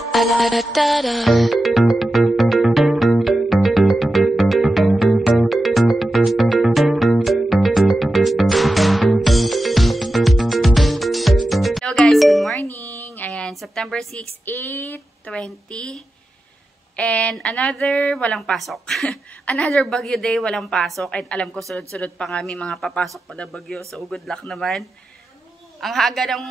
Hello guys, good morning. Ayan, September 6, 8:20. And another walang pasok. Another bagyo day, walang pasok. And alam ko sunod-sunod pa nga may mga papasok pa na bagyo. So good luck naman. Ang haga ng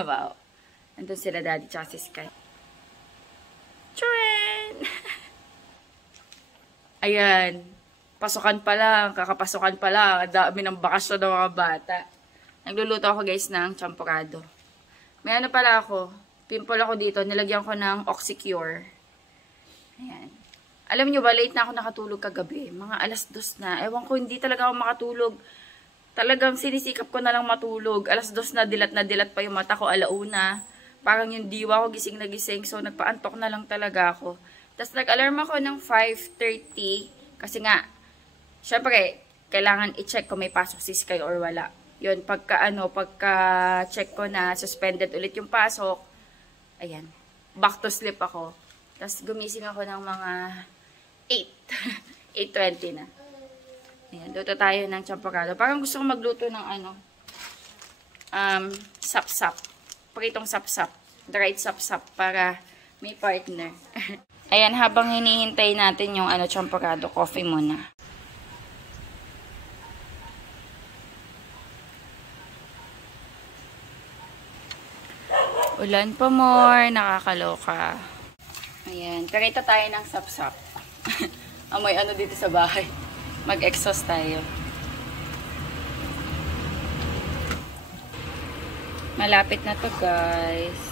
wow. Nandun sila daddy tsaka si Sky. Tren! Ayan. Pasukan pa lang. Kakapasukan pa lang. Dami ng bakasyon ng mga bata. Nagluluto ako guys ng champurrado. May ano pala ako. Pimple ako dito. Nilagyan ko ng Oxycure. Ayan. Alam nyo ba, late na ako nakatulog kagabi. Mga alas 2 na. Ewan ko, hindi talaga ako makatulog. Talagang sinisikap ko na lang matulog. Alas 2 na dilat pa yung mata ko. Alauna. Parang yung diwa ko gising na gising. So, nagpaantok na lang talaga ako. Tapos, nag-alarm ako ng 5:30. Kasi nga, syempre, kailangan i-check kung may pasok si Sky or wala. Yun, pagka-check ko na suspended ulit yung pasok, ayan, back to sleep ako. Tapos, gumising ako ng mga 8. 8:20 na. Ayan, luto tayo ng champurrado. Parang gusto ko magluto ng sap-sap. Pritong sap-sap. Dried sap-sap para may partner. Ayan, habang hinihintay natin yung champurrado, coffee muna. Ulan pa more, nakakaloka. Ayan, karita tayo ng sap-sap. Amoy dito sa bahay. Mag-exhaust tayo. Malapit na to guys.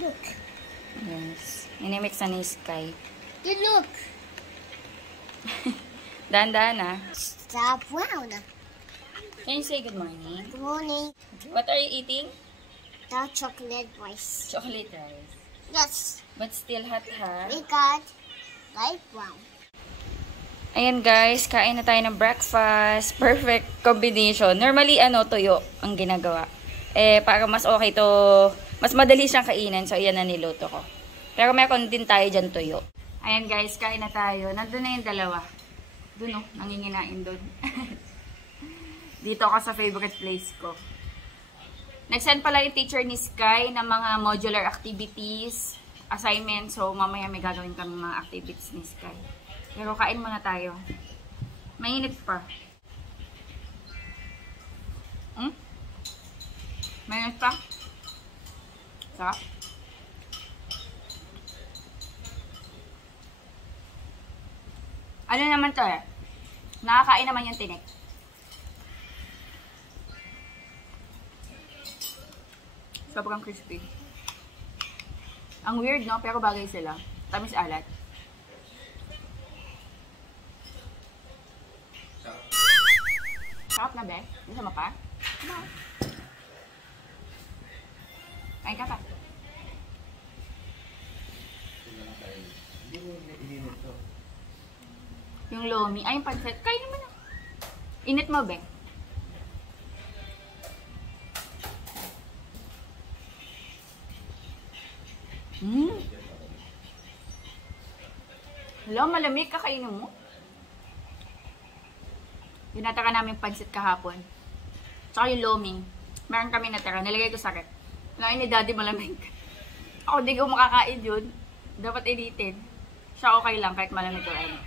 Look. Yes. Inimix na ni Sky. You look. Dahan-dahan na. Stop brown. Can you say good morning? Good morning. What are you eating? The chocolate rice. Chocolate rice. Yes. But still hot, ha? We got light brown. Ayan guys, kain na tayo ng breakfast. Perfect combination. Normally, tuyo ang ginagawa. Para mas okay to, mas madali siyang kainin. So, ayan na niluto ko. Pero meron din tayo dyan tuyo. Ayan guys, kain na tayo. Nandun na yung dalawa. Doon nanginginain doon. Dito ako sa favorite place ko. Nag-send pala yung teacher ni Sky ng mga modular activities, assignments. So, mamaya may gagawin kami mga activities ni Sky. Pero kain muna tayo. Mainit pa. Mainit pa. Sarap. Ano naman to nakakain naman yung tinik. Sobrang crispy. Ang weird, no? Pero bagay sila. Tamis alat. Sarap na, be? Gusto mo pa? No. Kain ka pa. Yung lomi. Ay, yung pancit. Kain naman na. Init mo, be? Hello, malamig. Kakainin mo? Yung natara namin pancit kahapon. Tsaka yung loming. Meron kami natara. Nilagay ko sa rep. Kailangan ni daddy malamig. Ako di ko makakain yun. Dapat editin. Siya okay lang kahit malamig ko ano.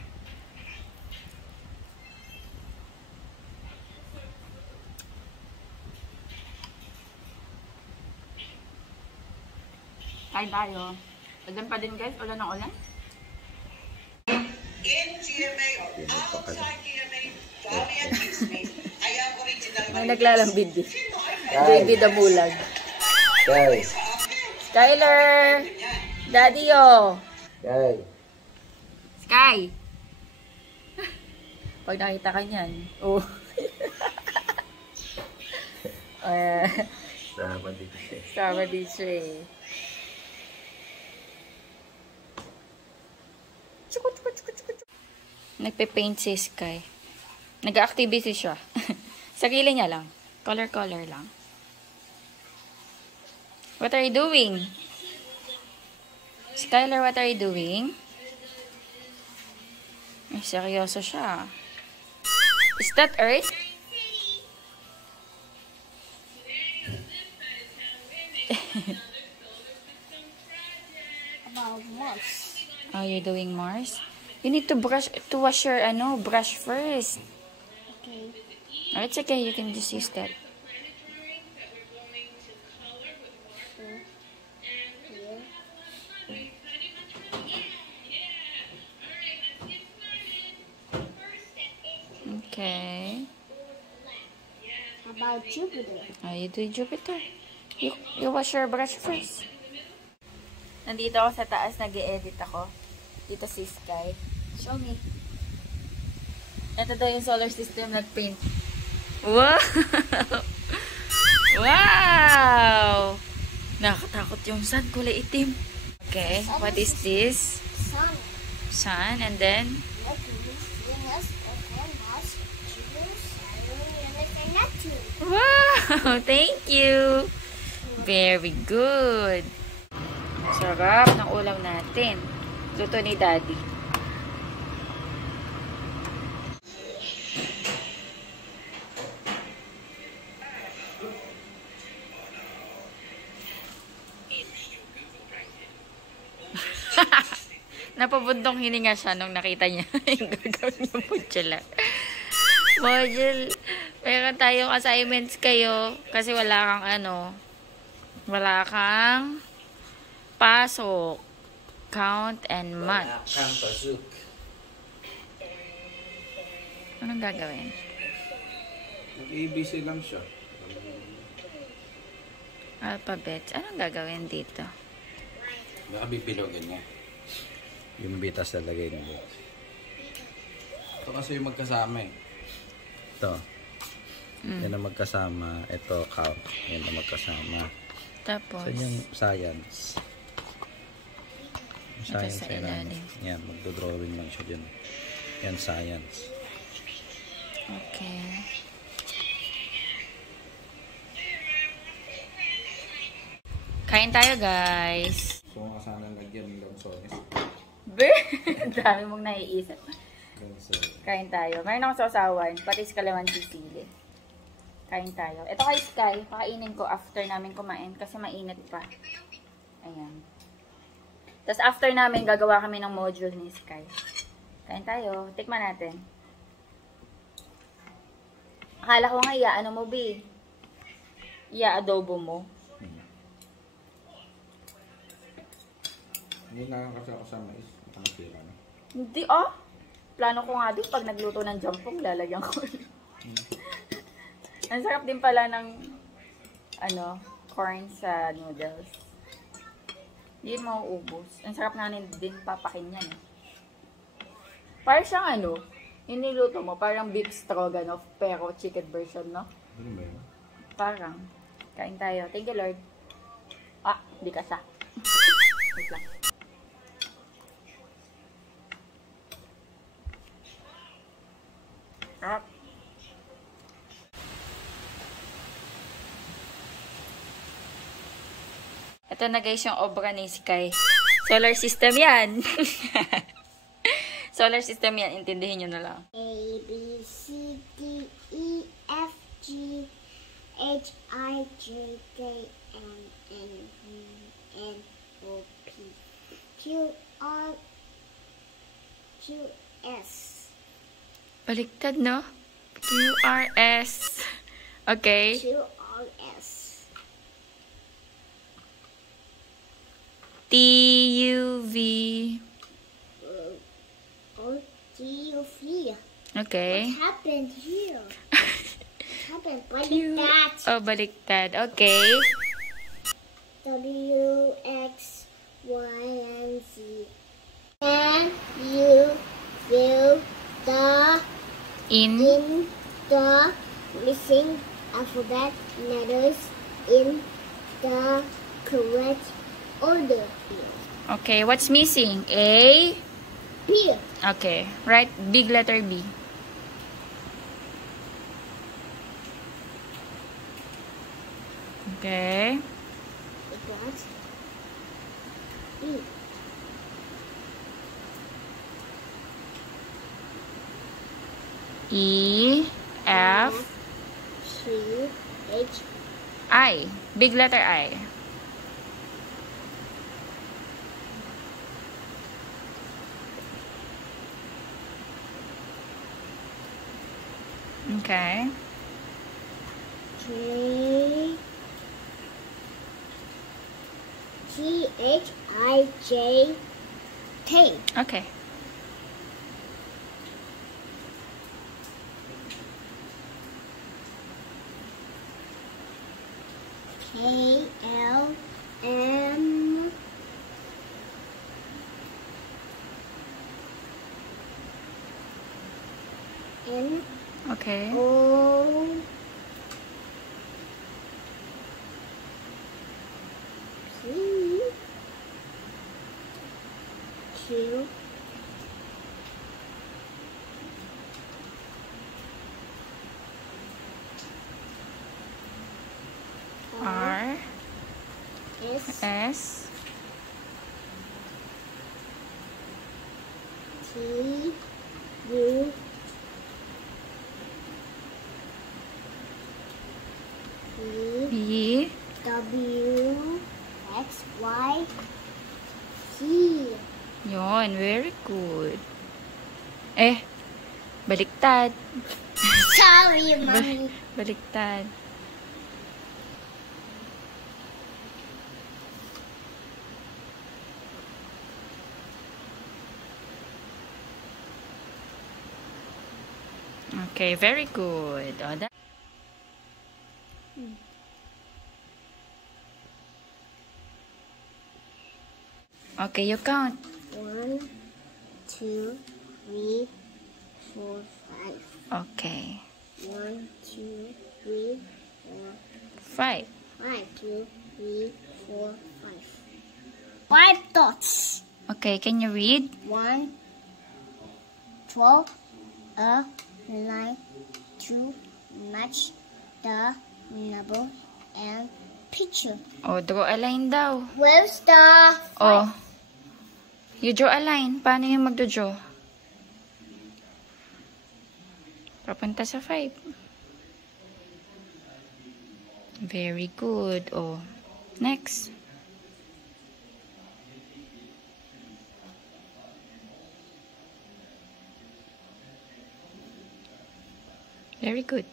Kain tayo. Ulan pa din guys. Ulan ng ulan. In GMA or outside GMA, Johnny and Disney, ay ang original May naglalambid din. Baby Damulag. Guys. Skyler! Daddy, oh! Guys. Sky! Pag nakita ka niyan. Oh. Sama dito. Sama dito eh. Nagpe-paint si Sky. Nag-activity siya. Sarili niya lang. Color lang. What are you doing? Skylar, what are you doing? Ay, seryoso siya. Is that Earth? About Mars. Oh, you're doing Mars? You need to wash your, brush first. Okay. Oh, it's okay, you can just use that. Here. Okay. About Jupiter. Oh, you do Jupiter. You wash your brush first. Nandito ako sa taas, nag-e-edit ako. Dito si Sky. Show me. Ito daw yung solar system nag-paint. Wow! Wow! Nakakatakot yung sun, kulay itim. Okay, what is this? Sun. Sun, and then? Mercury, Venus, Earth, Mars, Jupiter, Saturn, Uranus, and Neptune. Wow! Thank you! Very good! Sarap ng ulam natin. Luto ni Daddy. Napabundong hininga siya nung nakita niya yung gagawin niya module. Module, meron tayong assignments kayo kasi wala kang pasok. Count and match. Kang pasok. Anong gagawin? Mag-ABC lang siya. Alphabets. Anong gagawin dito? Baka bibilogin niya. Yung bitas lalagay mo. Ito kasi yung magkasama eh. Ito. Yan ang magkasama. Ito, count. Yan ang magkasama. Tapos, Saan yung science? Yung Ito science sa ay ilalim. yan, magdodrawing lang siya dyan. Yan, science. okay. Kain tayo, guys. Gusto mo ka sana lagyan ng lansones. Be, dami mong naiisip. Lansones. Kain tayo. Mayroon akong sausawan, pati sa kalamansi sili. Kain tayo. Ito kay Sky, kakainin ko after namin kumain kasi mainit pa. Ayan. Tapos after namin, gagawa kami ng module ni Sky. Kain tayo. Tikman natin. Akala ko nga, ano mo, B? Adobo mo. Hindi na lang kasi ako sa mais. Nakakasira na. Hindi, plano ko nga din, pag nagluto ng jampong, lalagyan ko. Ang sarap din pala ng, corn sa noodles. Hindi mo mauubos. Ang sarap na din papakin yan. Parang siyang yung niluto mo, parang beef stroganoff, pero chicken version, no? Ano ba yun? Parang. Kain tayo. Thank you, Lord. Di ka siya. Wait lang. Ito na guys yung obra ni Sky. Solar system yan. Solar system yan. Intindihin nyo na lang. A, B, C, D, E, F, G, H, I, J, K, L, M, N, O, P, Q, R, Q, S. Baliktad, no? QRS. Okay. Q, R, S. TUV. O, T, U, V. Okay. What happened here? What happened? What is that? Oh, baliktad. Okay. W, X, Y, and Z. And you fill the In. in the missing alphabet letters in the correct order. Okay, what's missing? A, B. Okay. Write big letter B. Okay. It was B. E, F, C, H, I. Big letter I. Okay. J, G, H, I, J, K. Okay. K, L, M, N, Okay. O, P, Q, R, R, S, S, T, U, V, B. W, X, Y, Z. Yun. Very good. Eh. Baliktad. Sorry, Mommy. Baliktad. Okay, very good. Oh, that... Okay, you count. 1, 2, 3, 4, 5. Okay. 1, 2, 3, 4, 5. 5. 2, 3, 4, 5. 5 dots. Okay, can you read? 1, 12, a line to match the number and picture. Oh, draw a line daw. Where's the Oh. You draw a line. Paano yung magdo-draw? Papunta sa 5. Very good. Oh. Next. Very good.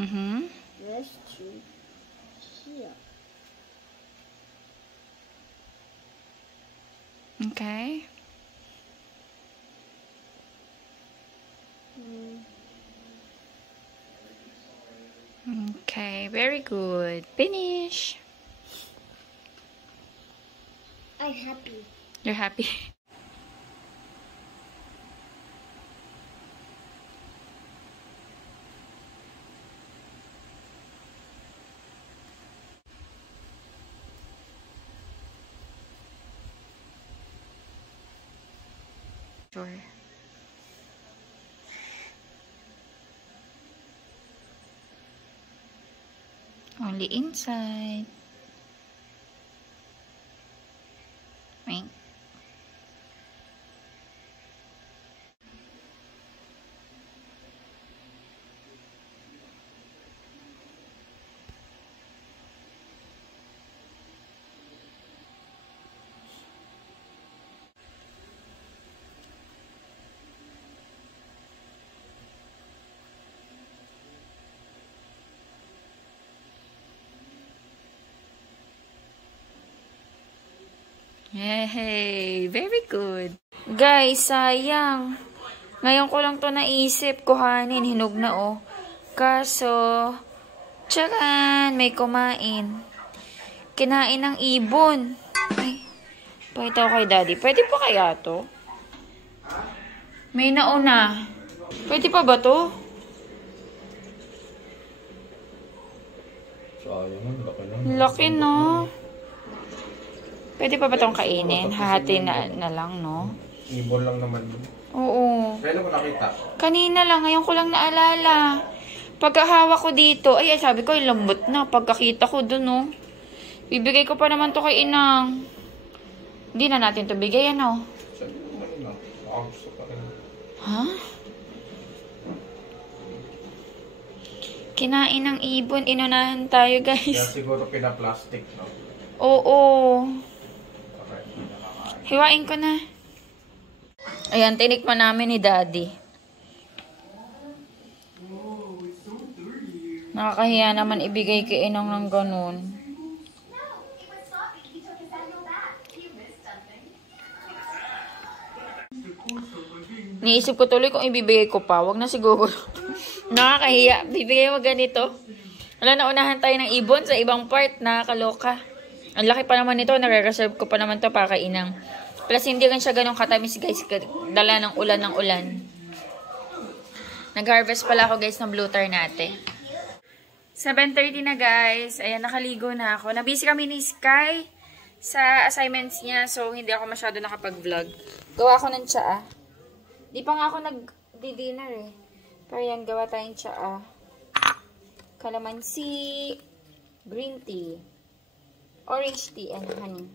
Mm-hmm. Where's to here? Okay. Okay, very good. Finish. I'm happy. You're happy. Sure. Only inside. Wait. Yay! Very good. Guys, sayang. Ngayon ko lang to naisip kuhanin. Hinog na oh. Kaso, tsaran! May kumain. Kinain ng ibon. Ay, pakita ko kay daddy. Pwede pa kaya to? May nauna. Pwede pa ba to? Sayang, laki na. Laki, no? Pwede pa ba itong kainin? Hahati na lang, no? Ibon lang naman yun. Oo. Kailan mo nakita? Kanina lang, ngayon ko lang naalala. Pagkahawak ko dito, ay sabi ko, lambot na. Pagkakita ko dun, no? Bibigay ko pa naman to kay Inang. Hindi na natin to bigay, ano? Sabi ko na. Baka gusto pa rin. Ha? Kinain ng ibon. Inunahan tayo, Kaya guys. siguro pina-plastic, no? Oo. Okay, nakakain. Hiwain ko na. Ayan, tinikman namin ni Daddy. Nakakahiya naman ibigay kay Inang ng ganun. Niisip ko tuloy kung ibibigay ko pa. Wag na siguro. Nakakahiya. Bibigay mo ganito. Wala, naunahan tayo ng ibon sa ibang part. Nakakaloka. Ang laki pa naman nito. Nare-reserve ko pa naman to para kay Inang. Plus, hindi rin siya ganun katamis, guys. Dala ng ulan. Nag-harvest pala ako, guys, ng blue tar natin. 7:30 na, guys. Ayan, nakaligo na ako. Nabisi kami ni Sky sa assignments niya. So, hindi ako masyado nakapag-vlog. Gawa ko ng tsaa. Di pa nga ako nag-dinner eh. Pero yan, gawa tayong tsaa. Calamansi, green tea, orange tea, and honey.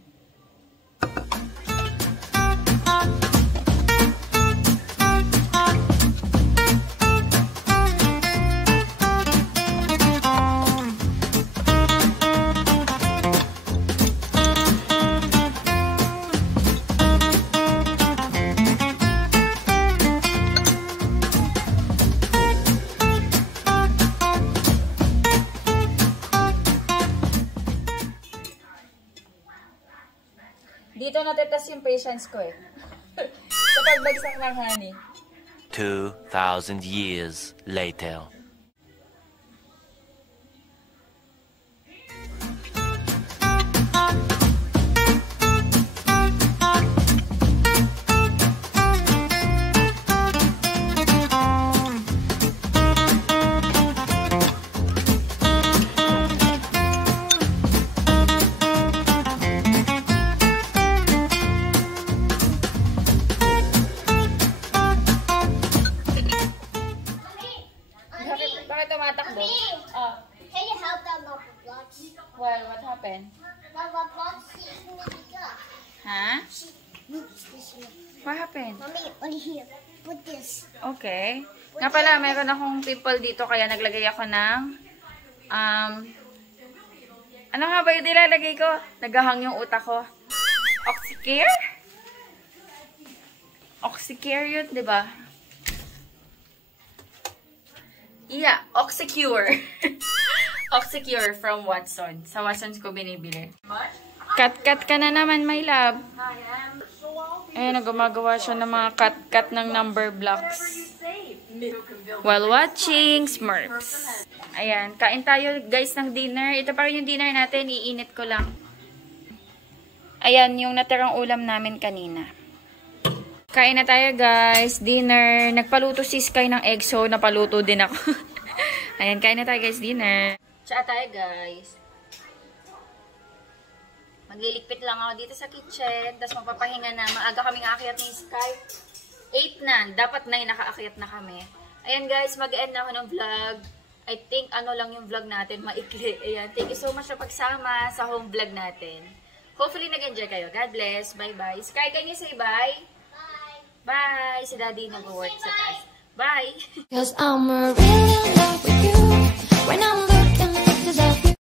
Dito natitas yung patience ko eh. Sa pagbagsak ng honey. 2,000 years later. Bakit tumatakbo? Oh. Can you help them up with blocks? Well, what happened? Mama, blocks is Mika. Ha? Oops, this one. What happened? Mommy, on here. Put this. Okay. Nga pala, mayroon akong pimple dito kaya naglagay ako ng ano nga ba yung nilalagay ko? Nagahang yung utak ko. Oxycare? Oxycare yun, di ba? Yeah, Oxycure. Oxycure from Watson. Sa Watson's ko binibili. Cut-cut ka na naman, my love. Ayun, gumagawa siya ng mga cut-cut ng number blocks. While watching Smurfs. Ayan, kain tayo guys ng dinner. Ito pa rin yung dinner natin, iinit ko lang. Ayan, yung natirang ulam namin kanina. Kain na tayo guys, dinner. Nagpaluto si Sky ng egg, so napaluto din ako. Ayan, kain na tayo guys, dinner. Tsaa tayo guys. Magliligpit lang ako dito sa kitchen, tapos magpapahinga na. Maaga kaming aakyat ni Sky. 8 na, dapat 9 nakaakyat na kami. Ayan guys, mag-end na ako ng vlog. I think ano lang yung vlog natin, maikli. Ayan, thank you so much sa pagsama sa home vlog natin. Hopefully nag-enjoy kayo. God bless. Bye-bye. Sky, can you say bye? Bye! Si Daddy nag-work sa taas. Bye! 'Cause I'm really in love with you when I'm